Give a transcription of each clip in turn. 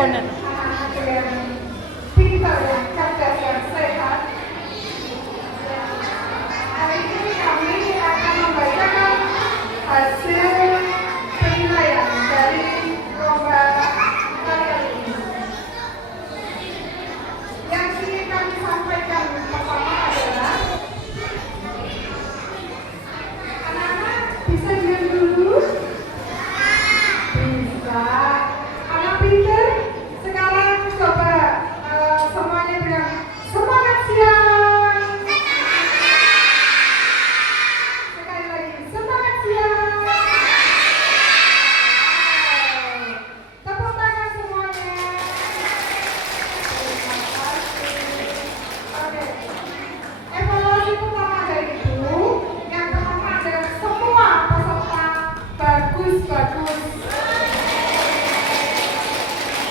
komponen. Ada yang pintar, yang cerdas, yang sehat. Hari ini kami akan membacakan hasil penilaian dari lomba kali ini. Yang ingin kami sampaikan pertama adalah anak-anak bisa diam dulu? Bisa. Anak pintar? Sekarang coba semuanya bilang semangat siang. Sekali lagi semangat siang. Tepuk tangan semuanya. Terima kasih. Oke. Evaluasi pertama dari Ibu yang pertama adalah semua peserta bagus-bagus.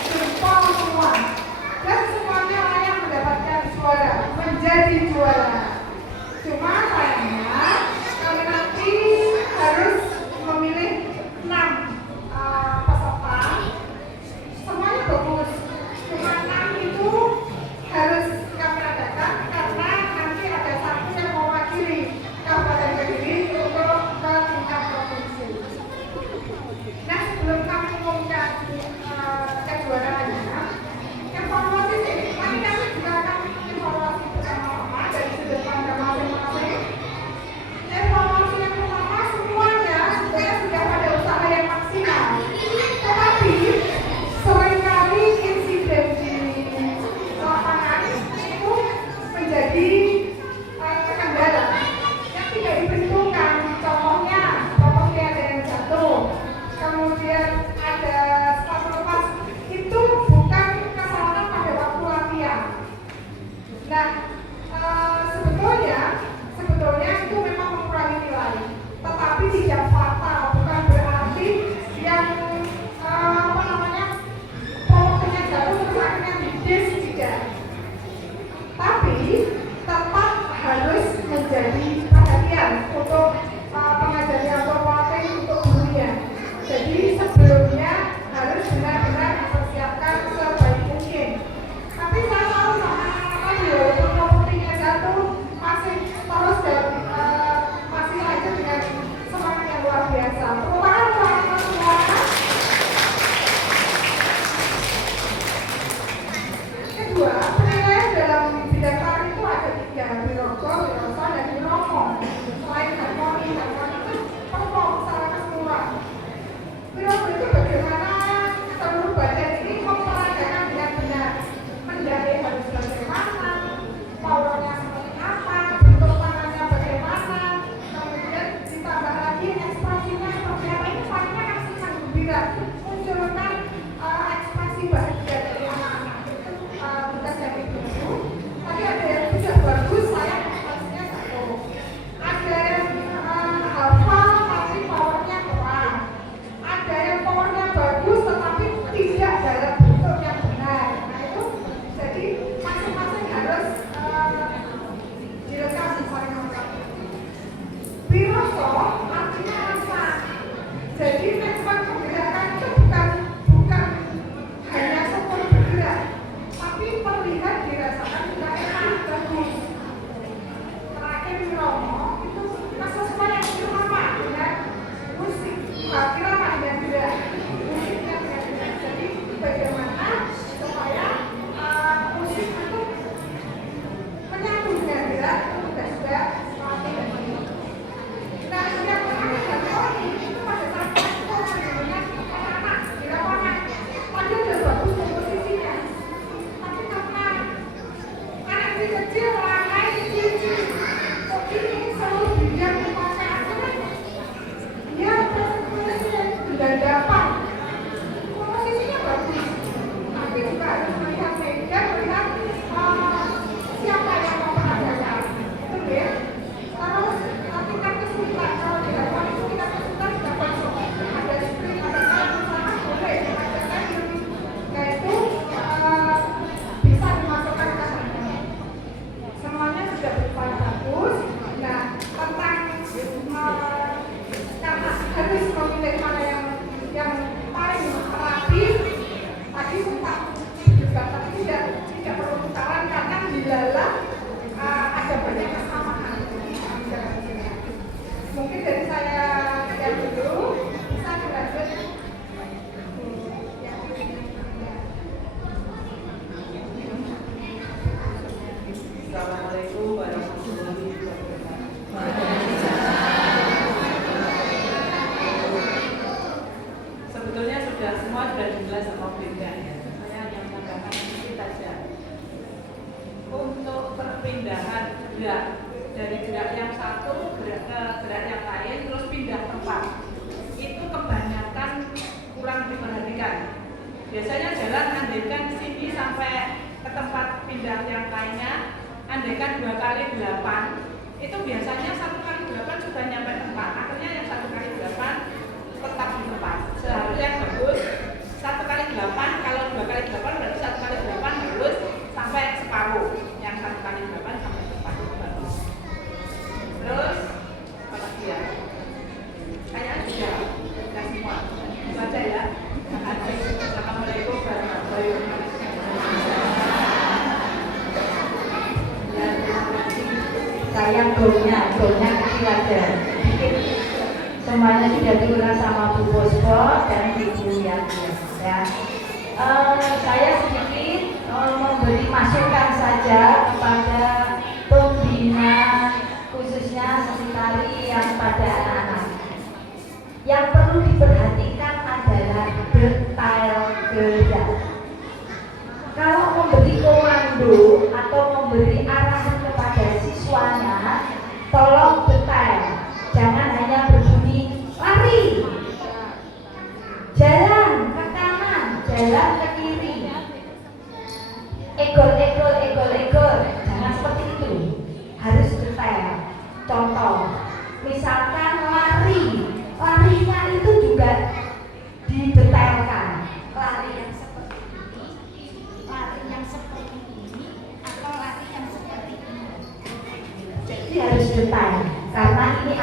Jempol semua. Dan semuanya layak mendapatkan juara, menjadi juara. Cuma sayangnya kami nanti harus memilih 6 peserta. Semuanya bagus. Cuma 6 itu harus kami adakan karena nanti ada satu yang mewakili Kabupaten Kediri untuk ke tingkat provinsi. Nah, sebelum kami mengumumkan kejuaraannya, evaluasi ini, nanti kami juga akan evaluasi bersama-sama dari sudut pandang masing-masing. Evaluasi yang pertama semuanya sebenarnya sudah pada usaha yang maksimal. Tetapi seringkali insiden di lapangan itu menjadi kendala yang tidak diperhitungkan. Contohnya ada yang jatuh, kemudian ada sepatu lepas. Itu bukan kesalahan pada waktu latihan. Nah, sebetulnya itu memang mengurangi nilai, tetapi tidak fatal. Bukan berarti yang produknya jatuh terus akhirnya didis, tidak. Tapi tetap harus menjadi perhatian untuk pengajarnya atau pelatih untuk gurunya. Jadi sebelumnya harus benar-benar dipersiapkan sebaik mungkin. Tapi saya tahu sama anak-anak walaupun propertinya jatuh masih terus masih aja dengan semangat yang luar biasa. Perubahan teman-teman semua. Kedua, penilaian dalam bidang tari itu ada 3, Wirogo, Wirosa, dan Wiromo. Selain harmoni itu perform secara keseluruhan. Wirogo itu bagaimana seluruh badan ini memperagakan dengan benar. Mendaki harus bagaimana, powernya seperti apa, bentuk tangannya bagaimana, kemudian ditambah lagi ekspresinya seperti apa. Ini pastinya akan senang gembira, munculkan ekspresi bahagia dari anak-anak. Tugas dari ibu. Tadi ada yang sudah bagus, saya ekspresinya satu. Ada yang hafal tapi powernya kurang. Ada yang powernya bagus tetapi tidak dalam bentuk yang benar. Nah itu jadi masing-masing harus dilengkapi saling melengkapi. Wiroso artinya rasa. Jadi memang menggerakkan sebetulnya semua sudah jelas sama beda ya. Saya hanya menambahkan sedikit saja. Untuk perpindahan gerak dari gerak yang satu gerak ke gerak yang lain terus pindah tempat, itu kebanyakan kurang diperhatikan. Biasanya jalan andaikan sini sampai ke tempat pindah yang lainnya, andaikan 2 kali 8, itu biasanya 1 kali 8 sudah nyampe tempat. Akhirnya yang 1 kali 8 tetap di tempat. Seharusnya yang bagus 1 kali 8, kalau 2 kali 8 berarti 1 kali 8 harus sampai separuh. Yang 1 kali 8 sampai separuh baru. Terus apa lagi ya? Kayaknya sudah semua. Baca ya. Assalamualaikum warahmatullahi wabarakatuh. Saya goalnya kecil aja. Semuanya sudah diulas sama Bu Bosco dan Ibu Yakin ya. Saya sedikit memberi masukan saja kepada pembina khususnya sekretari yang pada anak-anak. Yang perlu diperhatikan adalah detail gerak. Kalau memberi komando atau memberi arahan kepada siswanya, tolong detail. Jangan hanya berbunyi lari, jalan ke kanan, jalan ke kiri, egol. Jangan seperti itu. Harus detail. Contoh, misalkan larinya itu juga didetailkan. Lari yang seperti ini, atau lari yang seperti ini. Jadi harus detail. Karena ini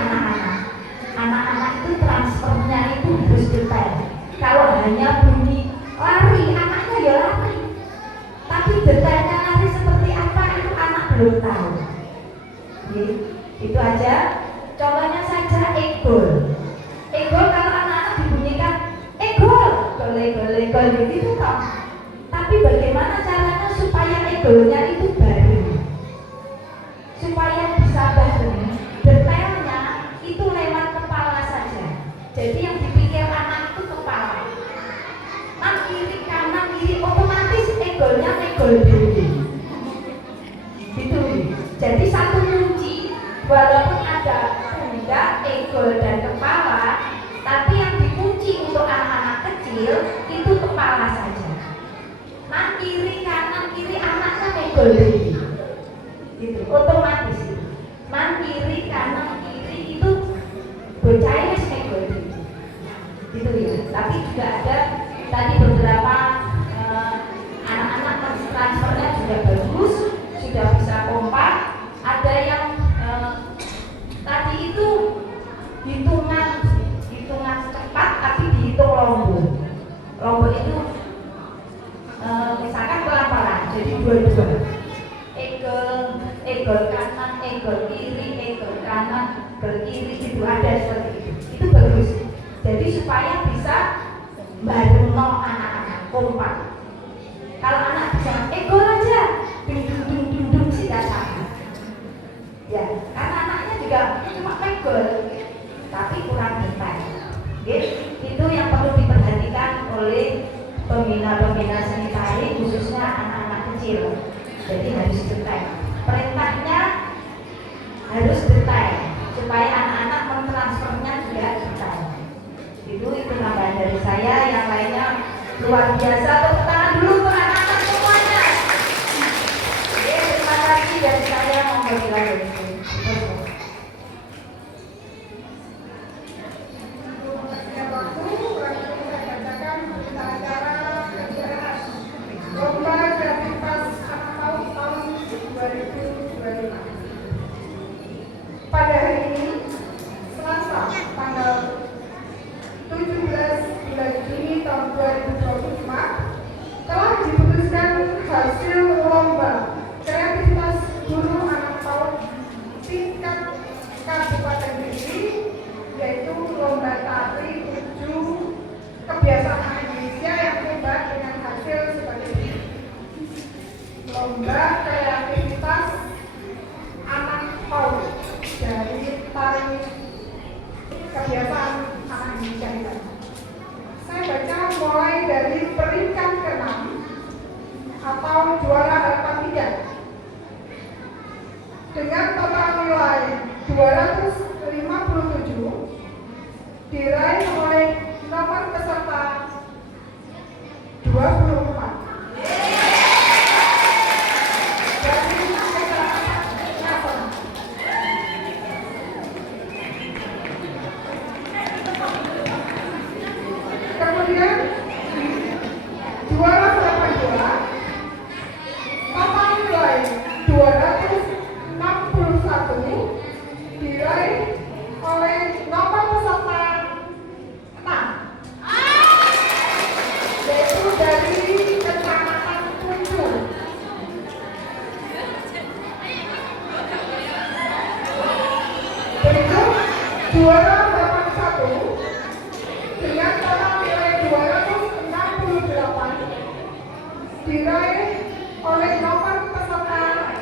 anak-anak itu transfernya itu harus detail. Kalau hanya bunyi lari, anaknya ya lari, tapi detailnya lari seperti apa itu anak belum tahu. Jadi, itu aja. Contohnya saja egol kalau anak-anak dibunyikan egol gitu toh. Tapi bagaimana caranya supaya egolnya itu baru, supaya bisa baru? Detailnya itu lewat kepala saja. Jadi yang dipikir anak itu kepala. Kiri kanan kiri, otomatis egolnya egol dulu. Gitu. Jadi satu kunci, walaupun ada pundak, egol dan kepala, tapi yang dikunci untuk anak-anak kecil itu kepala saja. Kiri kanan kiri, anaknya egol dulu. Gitu. Otomatis. Kiri kanan kiri itu bocahnya egol dulu. Gitu ya. Tapi juga ada tadi beberapa anak-anak transfernya sudah bagus, sudah bisa kompak. Ada yang tadi itu hitungan cepat tapi dihitung lombok itu misalkan pelan-pelan, jadi dua-dua egol kanan, egol kiri, egol kanan, egol kiri, itu ada seperti itu bagus. Jadi supaya bisa baru anak-anak kompak. Kalau anak bisa egol aja, dung tidak sama. Ya, karena anaknya juga cuma egol, tapi kurang detail. Itu yang perlu diperhatikan oleh pembina seni tari, khususnya anak-anak kecil. Jadi harus detail. Perintahnya harus detail supaya anak-anak mentransfernya juga detail. Itu tambahan dari saya. Yang lainnya luar biasa. Tepuk tangan dulu untuk anak-anak semuanya. Oke, terima kasih dari saya. Monggo silakan. Pada hari ini, Selasa, tanggal 17 bulan Juni tahun 2025, telah diputuskan hasil lomba kreativitas guru anak PAUD tingkat Kabupaten Kediri, yaitu lomba tari tujuh kebiasaan Indonesia yang hebat dengan hasil sebagai berikut. Lomba kreativitas anak PAUD dari tari kebiasaan anak Indonesia. Saya atau juara harapan 3 dengan total nilai 257 diraih oleh nomor peserta 24 dari Kecamatan Ngasem. Kemudian juara harapan 2 total nilai 261 diraih oleh nomor peserta 6 yaitu dari Kecamatan Kunjur. Berikut juara harapan 1 dengan total nilai 268 diraih oleh nomor peserta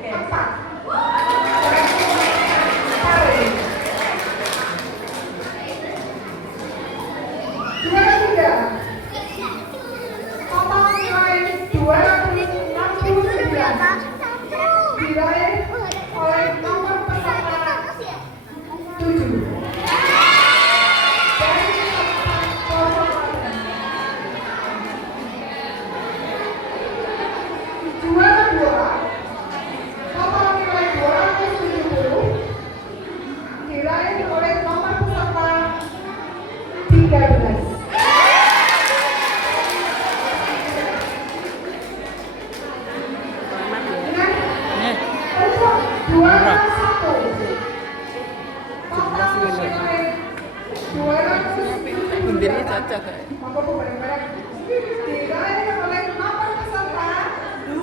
4 juara 3 total nilai 269 diraih oleh nomor peserta 7 dari Kecamatan Purwokerto. Juara 2 total nilai 270 diraih oleh nomor peserta 13. Untuk juara 1 total nilai 270 Bundilnya cocok ya. diraih oleh nomor peserta 22.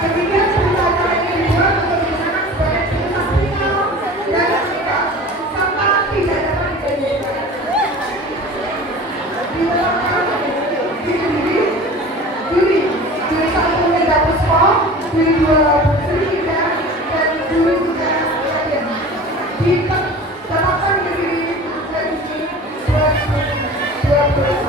Demikian cerita yang dibuat untuk disanak sebagai cerita final dan singkat serta tidak dapat dijanjikan. Ditetapkan juri 1 Mega Puspo, juri 2 Sri Ida, dan juri 3 Raden. Ditetapkan di 2020